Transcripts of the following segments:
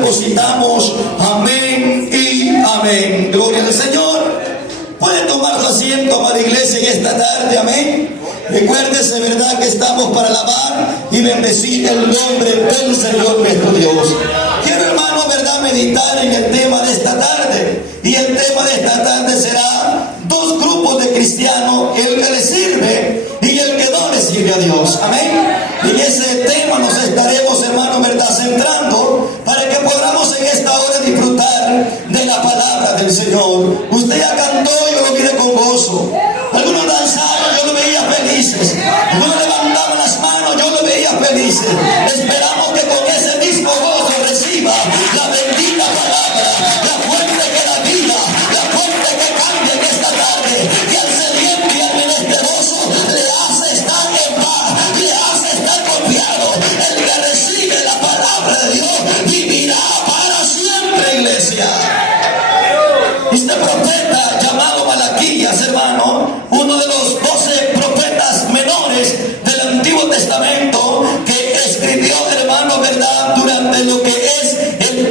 depositamos. Amén y amén. Gloria al Señor. Puede tomar su asiento, amada iglesia, en esta tarde. Amén. Recuérdese, verdad, que estamos para alabar y bendecir el nombre del Señor nuestro Dios. Quiero, hermano, verdad, meditar en el tema de esta tarde. Y el tema de esta tarde será dos grupos de cristianos: el que le sirve y el que no le sirve a Dios. Amén. En ese tema nos estaremos, hermano, verdad, centrando para que podamos en esta hora disfrutar de la palabra del Señor. Usted ya cantó, yo lo miré con gozo. Algunos danzaron, yo lo veía felices. Algunos levantaban las manos, yo lo veía felices. Esperamos que con ese mismo gozo reciba la bendita palabra, la fuente que da vida, la fuente que cambia en esta tarde. Y al sediento y al menesteroso le hace estar en paz, le hace estar confiado. El que recibe la palabra de Dios vivirá para siempre, iglesia. Este profeta llamado Malaquías, hermano, uno de los 12 profetas menores del Antiguo Testamento, que escribió, hermano, verdad, durante lo que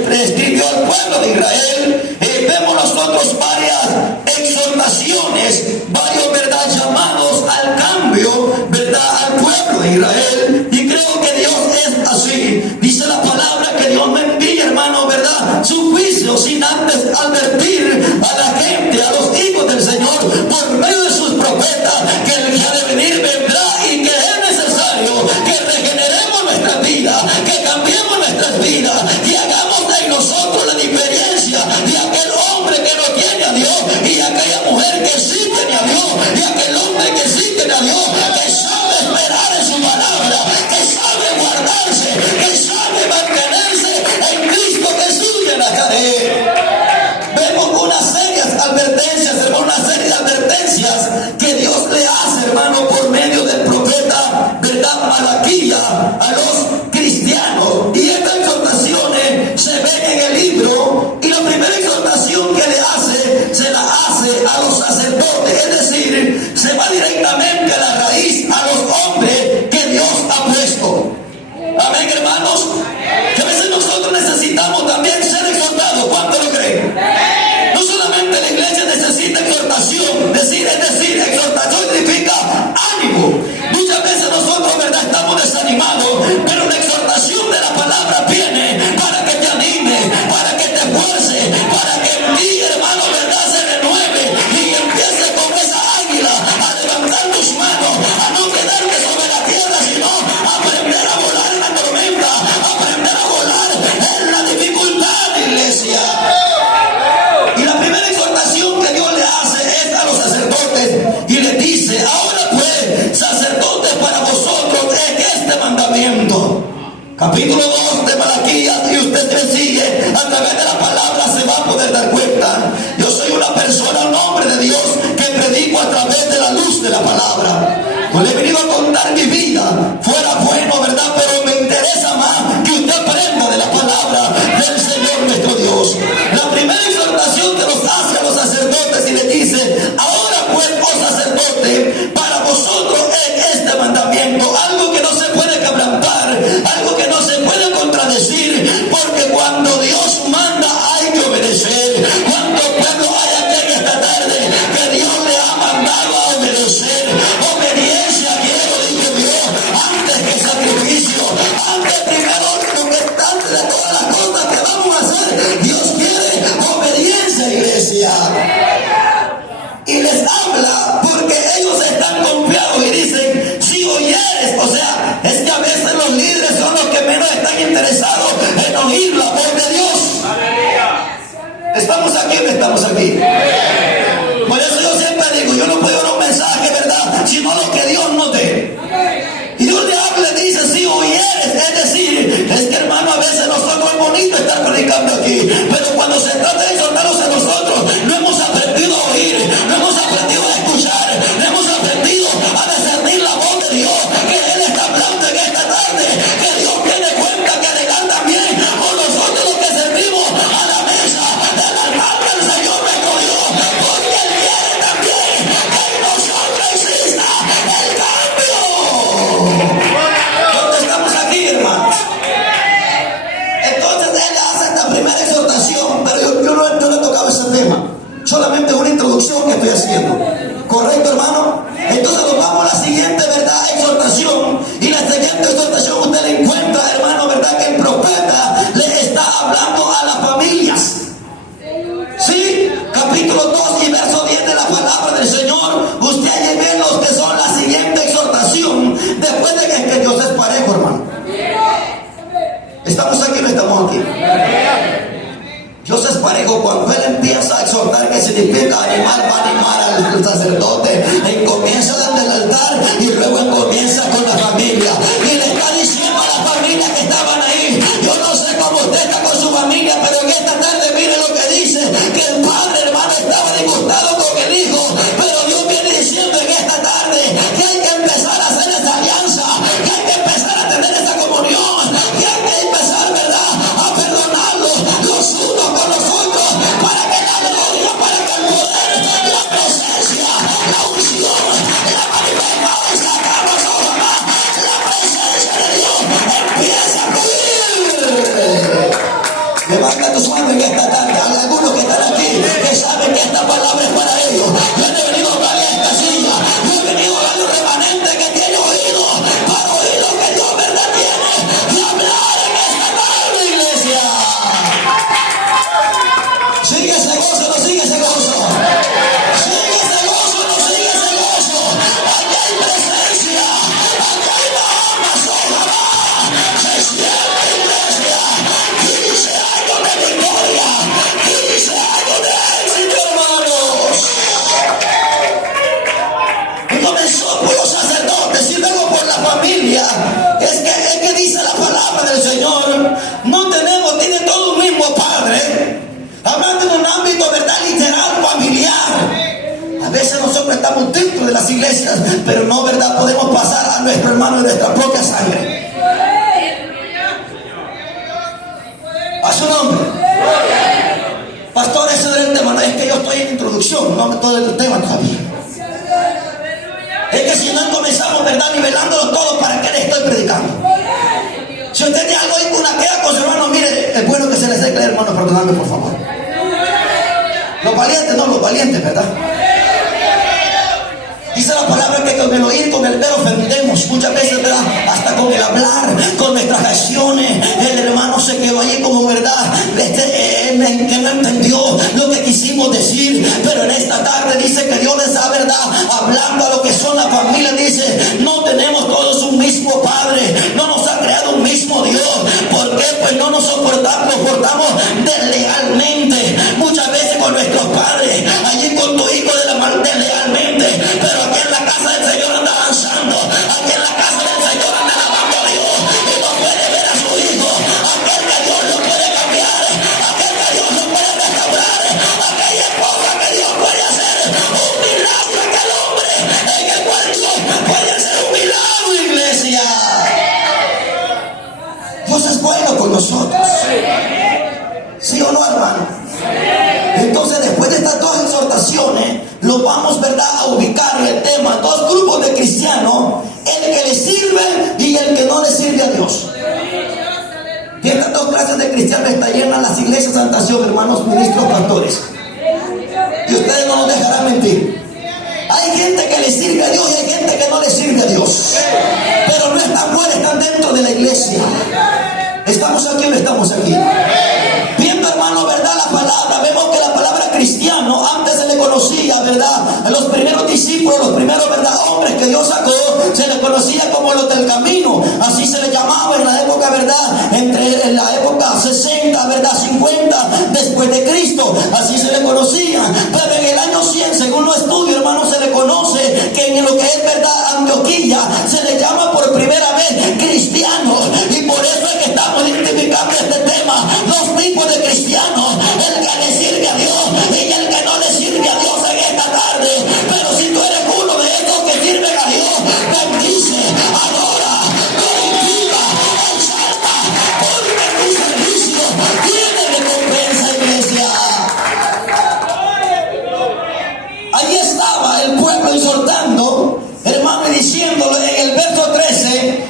escribió al pueblo de Israel. Vemos nosotros varias exhortaciones, varios, verdad, llamados al cambio, verdad, al pueblo de Israel. Y creo que Dios es así. Dice la palabra que Dios no envía, hermano, verdad, su juicio sin antes advertir a la gente, a los hijos del Señor, por medio de sus profetas, que el que ha de venir vendrá y que es necesario que regeneremos nuestra vida, que cambiemos nuestras vidas y hagamos en nosotros la diferencia de aquel hombre que no tiene a Dios y aquella mujer que sí tiene a Dios y aquel hombre que sí tiene a Dios, que sabe esperar en su palabra, que sabe guardarse, que sabe mantenerse en Cristo Jesús y en la cadena. Vemos unas serias advertencias, hermano, una serie de advertencias que Dios le hace, hermano, por medio del profeta, verdad, Malaquías, a los cristianos. Y estas exhortaciones se ven en el libro, y la primera exhortación que le hace, se la hace a los sacerdotes, es decir, se va directamente a la raíz, a los hombres que Dios ha puesto. Amén, hermanos. Que a veces nosotros necesitamos también ser exhortados. ¿Cuánto lo creen? No solamente la iglesia necesita exhortación, es decir, exhortación significa ánimo. Muchas veces nosotros, verdad, estamos desanimados, pero la exhortación de la palabra viene para que te anime, para que te esfuerce, para que en ti, hermano, verdad, se renueve y empiece con esa águila a levantar tus manos, a no quedarte sobre la tierra, sino a aprender a volar en la tormenta, a aprender a volar en la dificultad, iglesia. Y la primera exhortación que Dios le hace es a los sacerdotes y les dice: ahora pues, sacerdotes, para vosotros es este mandamiento. Capítulo 2 de Malaquías, y usted me sigue a través de la palabra, se va a poder dar cuenta. Yo soy una persona, un hombre de Dios, que predico a través de la luz de la palabra. Yo le he venido a contar mi vida, fuera bueno, verdad, pero me interesa más que usted aprenda de la palabra del Señor nuestro Dios. La primera exhortación que nos hace a los sacerdotes y le dice: ahora pues, oh sacerdote, para vosotros es este mandamiento, algo que no se puede quebrantar, algo que no se puede contradecir, porque cuando Dios manda hay que obedecer. ¿Cuántos pueblos hay aquí en esta tarde que Dios le ha mandado a obedecer? Obediencia quiero, dice Dios, antes que sacrificio, antes primero, antes de todas las cosas que vamos a hacer, Dios quiere obediencia, iglesia. Y les habla porque ellos están confiados y dicen: si oyeres, o sea, es que a veces los líderes son los que menos están interesados en oír la voz de Dios. ¿Estamos aquí o no estamos aquí? Por eso yo siempre digo, yo no puedo dar un mensaje, ¿verdad?, sino lo que Dios nos dé. Y Dios le habla y dice: si oyeres, es decir, es que, hermano, a veces nosotros es bonito estar predicando aquí, pero cuando se trata de exhortarnos a nosotros, no hemos aprendido a oír, no hemos aprendido a escuchar, no hemos aprendido a discernir la voz de Dios, que Él está hablando en esta tarde, que Dios tiene cuenta que legal también con nosotros los que servimos a la mesa del altar del Señor nuestro Dios, porque Él quiere también que en nosotros exista el cambio introducción que estoy haciendo. ¿Correcto, hermano? Entonces nos vamos a la siguiente, ¿verdad?, exhortación. Y la siguiente exhortación usted le encuentra, hermano, ¿verdad?, que el profeta le está hablando a las familias. Sí, capítulo 2 y verso 10 de la palabra del Señor. Usted allí ve los que son la siguiente exhortación. Después de que Dios es parejo, hermano. ¿Estamos aquí o no estamos aquí? Dios es parejo. Cuando Él empieza a exhortar, que significa animar, va a animar al sacerdote. Él comienza desde el altar y luego Él comienza con la familia. Y le está diciendo a la familia que estaban ahí: yo no sé cómo usted está con su familia, pero en esta tarde mire lo que dice, que el padre, hermano, estaba disgustado con el hijo, pero Dios viene diciendo en esta tarde que hay que empezar a hacer esa alianza, que hay que empezar a tener esa comunión, que hay que empezar, ¿verdad?, a perdonarlos los unos con los otros, para que la gloria, para que el poder, la presencia, la unción, la manifestación, la presencia de Dios empiece a fluir. Levanta tus manos en esta tarde. Hay algunos que están aquí que saben que esta palabra es para ellos. Yo he venido a darle a esta silla. Yo he venido a darle un remanente que tiene oído para oír lo que Dios, verdad, tiene y hablar en esta tarde, iglesia. Sigue ese gozo, no sigue ese gozo. Sigue ese gozo, no sigue ese gozo. Aquí hay presencia. Aquí hay la alma sola. Se siente, iglesia. Y dice algo de victoria. Y dice algo de éxito, hermanos. Y comenzó por los sacerdotes y luego por la familia. Es que dice la palabra del Señor. No tenemos, tiene todo un mismo Padre. Hablando en un ámbito, ¿verdad?, literal, familiar. A veces nosotros estamos dentro de las iglesias, pero no, ¿verdad?, podemos pasar a nuestro hermano de nuestra propia sangre. A su nombre. Pastor, ese no es el tema. No, es que yo estoy en introducción, no todo el tema todavía. Es que si no comenzamos, ¿verdad?, nivelándolo todo, ¿para qué le estoy predicando? Si usted tiene algo ahí, una queda con su hermano, mire, es bueno que se les declare, hermano, perdonadme, por favor. Los valientes, no, los valientes, ¿verdad? Dice la palabra que con el oír, con el ver ofendemos. Muchas veces, ¿verdad?, hasta con el hablar, con nuestras acciones. El hermano se quedó allí como, ¿verdad?, que no entendió lo que quisimos decir. Pero en esta tarde dice que Dios les da, ¿verdad?, hablando a lo que son la familia. Dice: no tenemos todos un mismo Padre, no nos ha creado un mismo Dios. ¿Por qué? Pues no nos soportamos, nos portamos deslealmente. Muchas veces con nuestros padres, allí con tu hijo deslealmente. Pero aquí en la casa del Señor anda avanzando. Aquí en la casa del Señor anda alabando a Dios. Y no puede ver a su hijo. Aquel que Dios lo puede cambiar. Aquel que Dios lo puede restaurar. Aquella esposa que Dios puede hacer un milagro. Aquel hombre en el cual Dios puede hacer un milagro, iglesia. Dios es bueno con nosotros. ¿Sí o no, hermano? Entonces, después de estas dos exhortaciones, lo vamos, ¿verdad?, a ubicar en el tema: dos grupos de cristianos, el que le sirve y el que no le sirve a Dios. Y estas dos clases de cristianos están llenas las iglesias de Santa Sion, hermanos ministros, pastores. Y ustedes no nos dejarán mentir. Hay gente que le sirve a Dios y hay gente que no le sirve a Dios. Pero no están fuera, están dentro de la iglesia. ¿Estamos aquí o no estamos aquí? Viendo, hermano, ¿verdad?, la palabra, vemos que la palabra cristiano antes se le conocía, ¿verdad?, a los primeros discípulos, los primeros, ¿verdad?, hombres que Dios sacó, se les conocía como los del camino. Así se les llamaba en la época, ¿verdad?, en la época 60, ¿verdad?, 50 después de Cristo. Así se le conocía. Pero en el año 100, según los estudios, hermano, se le conoce que en lo que es, ¿verdad?, Antioquía, se le llama por primera vez cristianos. Y por eso es que estamos identificando este tema: dos tipos de cristianos, el que le sirve a Dios y el que no le sirve a Dios en esta tarde. Pero si tú eres uno de estos que sirven a Dios, bendice, adora, glorifica, exalta, porque tu servicio tiene recompensa, iglesia. Allí estaba el pueblo exhortando, hermano, y diciéndole en el verso 13,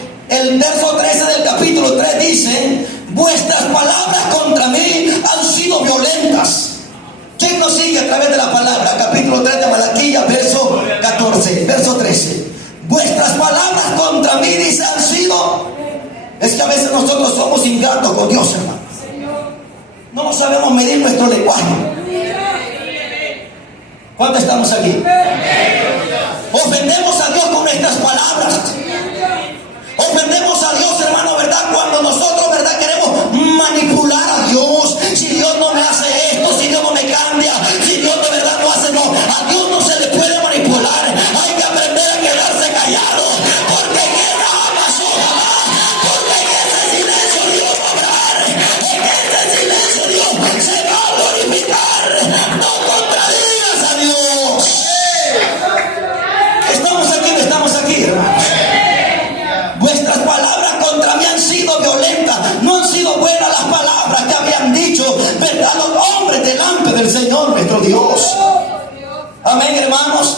del capítulo 3 dice: vuestras palabras contra mí han sido violentas. ¿Qué ¿Quién nos sigue a través de la palabra? Capítulo 3 de Malaquía, verso 14, verso 13. Vuestras palabras contra mí, dice, han sido. Es que a veces nosotros somos ingratos con Dios, hermano. No sabemos medir nuestro lenguaje. ¿Cuántos estamos aquí? Ofendemos a Dios con nuestras palabras. Ofendemos a Dios, hermano, ¿verdad? Cuando nosotros, ¿verdad?, queremos manipular a Dios. Si Dios no me hace esto, si Dios no me cambia, si Dios de verdad no hace, no. A Dios no se le puede manipular. Hay que aprender a quedarse callado. Porque en esa Amazonas, porque en ese silencio Dios va a obrar. En ese silencio Dios se va a glorificar. No contradigas a Dios. Estamos aquí, no estamos aquí, hermanos. Vuestras palabras contra mí han sido violentas. No han sido buenas las palabras que habían dicho, ¿verdad?, los hombres delante del Señor nuestro Dios. Amén, hermanos.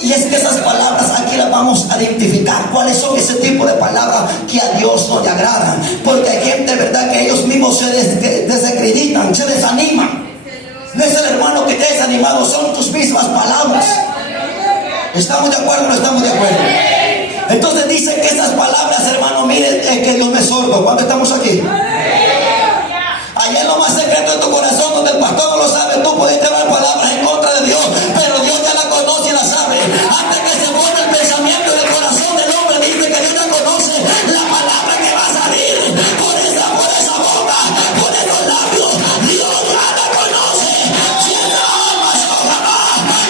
Y es que esas palabras aquí las vamos a identificar. ¿Cuáles son ese tipo de palabras que a Dios no le agradan? Porque hay gente, ¿verdad?, que ellos mismos se desacreditan, se desaniman. No es el hermano que te ha desanimado, son tus mismas palabras. ¿Estamos de acuerdo o no estamos de acuerdo? Entonces dice que esas palabras, hermano, miren, es que Dios me es sordo. ¿Cuándo estamos aquí? Allá en lo más secreto de tu corazón, donde el pastor no lo sabe, tú puedes llevar palabras en contra de Dios, pero Dios ya la conoce y la sabe. Antes que se forme el pensamiento en el corazón del hombre, dice que Dios ya conoce la palabra que va a salir por esa boca, por esos labios. Dios ya la conoce. Si esa alma se ojalá,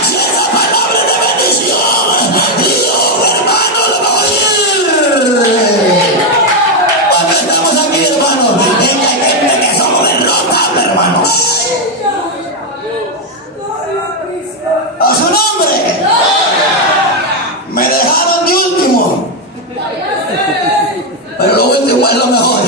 si esa palabra es de bendición, Dios, hermano, lo va a oír. Cuando estamos aquí, hermano, es que hay gente que somos derrotados, hermanos. A su nombre. Me dejaron de último, pero lo último es lo mejor.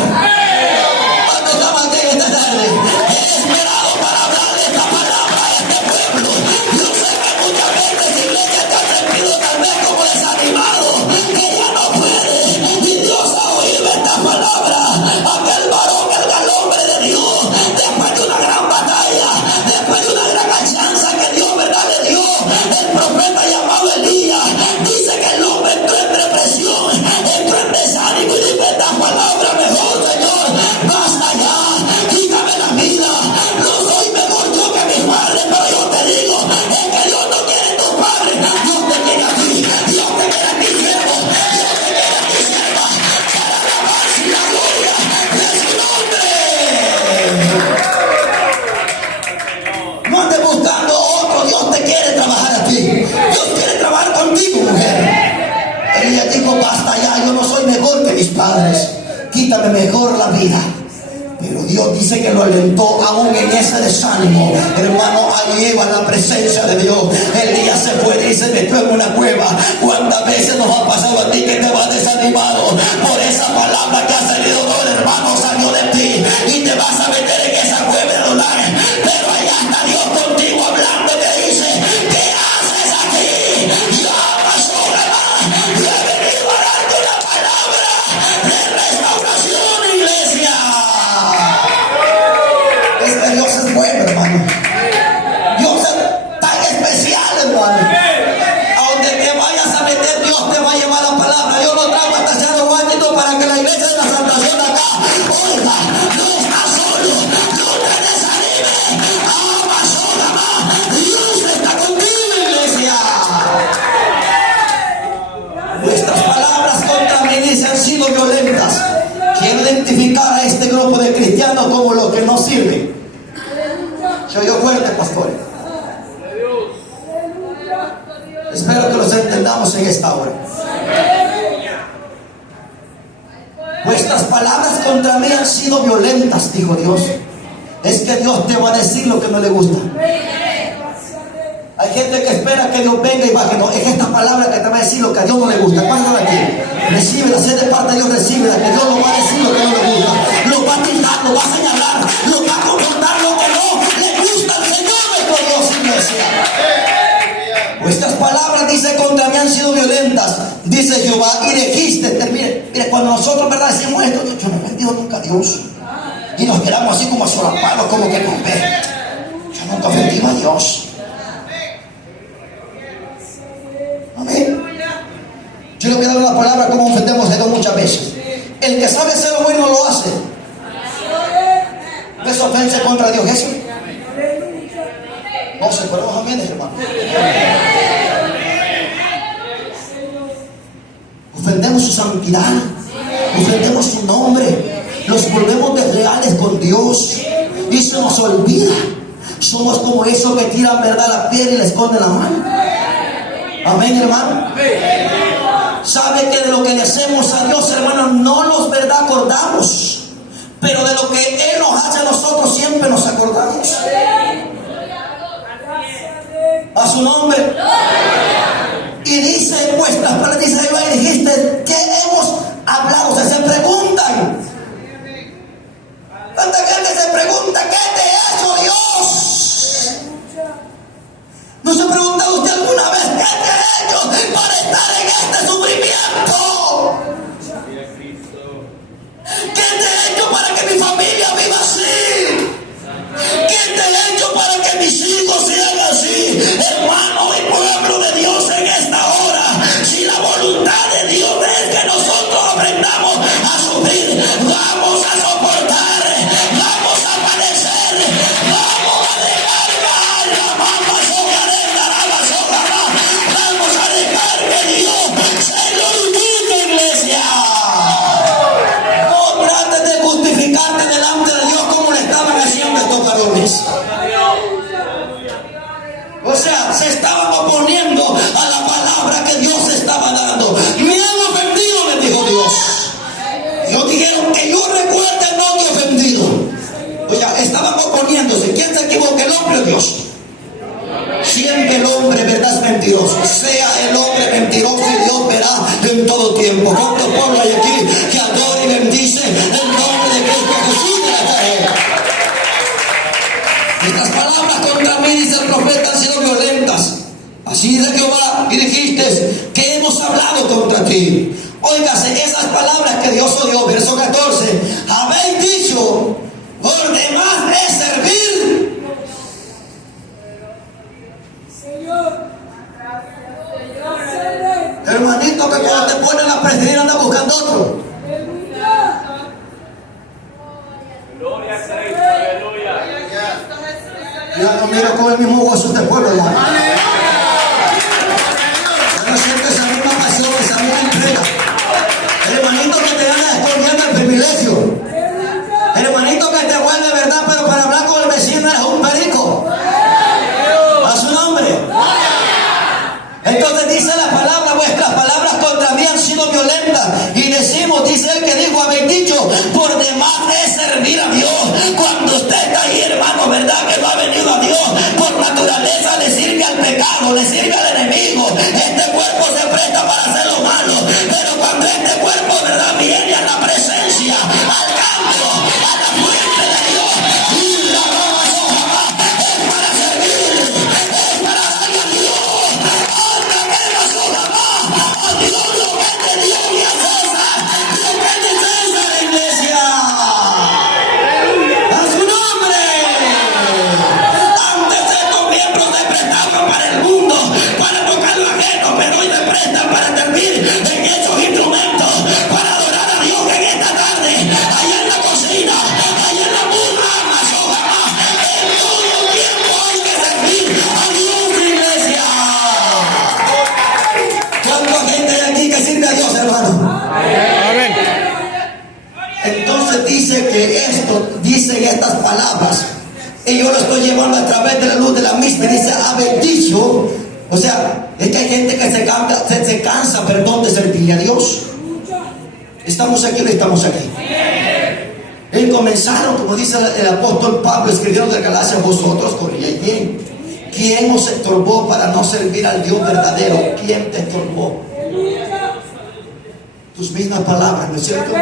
Cuando estamos aquí esta tarde, he esperado para hablar de esta palabra a este pueblo. Yo sé que muchas veces iglesia te ha sentido tal vez como desanimado, que ya no puede, y Dios ha oído esta palabra. Aquel varón, el hombre de Dios, después de una gran batalla, después de una gran alianza que Dios, ¿verdad?, le dio, el profeta llamado Elías, dice que el hombre entró en depresión, entró en desánimo y dijo esta palabra: mejor, Señor, basta ya, quítame la vida, no soy mejor yo que mis padres, pero yo te digo, es que Dios no quiere tus padres, Dios te quiere a ti, Dios te quiere a ti, siervo, Dios te quiere a ti, sierva, para la paz y la gloria de su nombre. No andes buscando otro, Dios te quiere trabajar a ti, Dios quiere trabajar contigo, mujer. Ella dijo: basta ya, yo no soy mejor que mis padres, quítame mejor la vida. Pero Dios dice que lo alentó aún en ese desánimo. Hermano, ahí iba la presencia de Dios. Elías se fue y se metió en una cueva. ¿Cuántas veces nos ha pasado a ti que te vas desanimado por esa palabra que ha salido del hermano, salió de ti, y te vas a meter en esa cueva de dolor? Pero allá está Dios contigo hablando y te dice: ¿qué haces aquí? Ya pasó, ¿verdad? Yo he venido a darte una palabra de restauración, iglesia. Este Dios es bueno, hermano. Dios es tan especial, hermano. A donde te vayas a meter, Dios te va a llevar la palabra. Yo lo traigo hasta Cerro Guáchito para que la iglesia de la salvación acá, oiga, no estás solo, no te desanimes. Dios está contigo, iglesia. Nuestras palabras contra mí, dice, han sido violentas. Quiero identificar a este grupo de cristianos como los que no sirven. Se oyó fuerte, pastores. Espero que los entendamos en esta hora. Vuestras palabras contra mí han sido violentas, dijo Dios. Es que Dios te va a decir lo que no le gusta. Hay gente que espera que Dios venga y baje. No, es esta palabra que te va a decir lo que a Dios no le gusta. Pásala aquí. Recíbela, sé de parte de Dios, recíbela, que Dios lo va a decir lo que no le gusta. Lo va a tirar, lo va a señalar, lo va a confrontar lo que no le gusta al Señor nuestro Dios, iglesia. Vuestras palabras, dice, contra mí han sido violentas, dice Jehová, y dijiste, mire, cuando nosotros, ¿verdad?, decimos esto, yo no he vendido nunca a Dios, y nos quedamos así como solapados, como que no ve. Yo Yo nunca ofendí a Dios. Amén. Yo le voy a dar una palabra como ofendemos a Dios muchas veces. El que sabe hacer lo bueno lo hace. ¿No es ofensa contra Dios eso? No se fueron amén, hermano. Ofendemos su santidad, ofendemos su nombre, nos volvemos desleales con Dios y se nos olvida. Somos como esos que tiran, ¿verdad?, la piedra y le esconden la mano. Amén, hermano. Sabe que de lo que le hacemos a Dios, hermano, no nos, ¿verdad?, acordamos, pero de lo que Él nos hace a nosotros siempre nos acordamos. A su nombre. Y dice en vuestras palabras, dice ahí, dijiste, ¿qué hemos hablado? O sea, se preguntan. ¿Cuánta gente se pregunta qué te ha hecho Dios? ¿No se pregunta usted alguna vez qué te ha hecho para estar en este sufrimiento? ¿Qué te ha hecho para que mi familia viva así? ¿Qué te ha hecho para que mis hijos sean así? Hermano y pueblo de Dios, en esta hora, si la voluntad de Dios es que nosotros aprendamos a sufrir, vamos a soportar, vamos a padecer, vamos a dejar caer la mama socarenda, la socará, vamos a dejar que Dios se glorifique, iglesia. No trates de justificarte delante de Dios como le estaban haciendo estos varones. O sea, se estaban oponiendo a la palabra que Dios estaba dando. Me han ofendido, les dijo Dios. Ellos dijeron que yo recuerde, no te he ofendido. O sea, estaban oponiéndose. ¿Quién se equivoca, el hombre o Dios? Siempre el hombre, ¿verdad?, es mentiroso. Sea el hombre mentiroso y Dios verá en todo tiempo. ¿Cuántos pueblos hay aquí que adora y bendice el nombre de Cristo Jesús de Nazaret? Estas palabras contra mí, dice el profeta, han sido violentas. Así dice Jehová, y dijiste que hemos hablado contra ti. Óigase, esas palabras que Dios oyó, verso 14, habéis dicho, por demás es servir. Hermanito, que cuando te ponen a presidir anda buscando otro. Ya no miro con el mismo gozo de pueblo, hermano. Ya no siento esa misma pasión, esa misma entrega. El hermanito que te anda escondiendo el privilegio. El hermanito que te vuelve, ¿verdad?, pero para hablar con el vecino eres un perico. A su nombre. Entonces dice la palabra, vuestras palabras contra mí han sido violentas. Y decimos, dice el que dijo, habéis dicho, por demás es servir a Dios. Cuando usted está ahí, hermano, ¿verdad?, que no ha venido a Dios, por naturaleza le sirve al pecado, le sirve al enemigo. Este cuerpo se presta para hacer lo malo, pero cuando este cuerpo, ¿verdad?, viene a la presencia, al cambio, a la fuente de Dios, y la roba jamás es para servir, es para darle a Dios. Anda que la soja más, a Dios lo que es de Dios y a César lo que es de César, iglesia. A su nombre. Antes estos miembros se prestaban para el mundo, para tocar lo ajeno, pero hoy se prestan para servir en esos instrumentos, para adorar a Dios en esta tarde, allá en la cocina, allá en la burra, más soja más. En todo tiempo hay que servir a Dios, iglesia. ¿Cuánta gente hay aquí que sirve a Dios, hermano? Amén. Entonces dice que esto, dicen estas palabras, y yo lo estoy llevando a través de la luz de la misma. Dice, habéis dicho, o sea, es que hay gente que se cansa, perdón, de servirle a Dios. ¿Estamos aquí o no estamos aquí? Y comenzaron, como dice el apóstol Pablo, escribieron de Galacia, vosotros corríais bien. ¿Quién os estorbó para no servir al Dios verdadero? ¿Quién te estorbó? Tus mismas palabras, ¿no es cierto?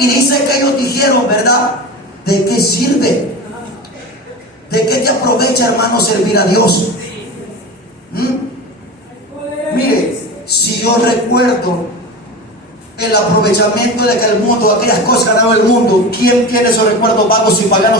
Y dice que ellos dijeron, ¿verdad?, ¿de qué sirve? ¿De qué te aprovecha, hermano, servir a Dios? Mire, si yo recuerdo el aprovechamiento de que el mundo, aquellas cosas que ganaba el mundo, ¿quién tiene esos recuerdos vagos y paganos?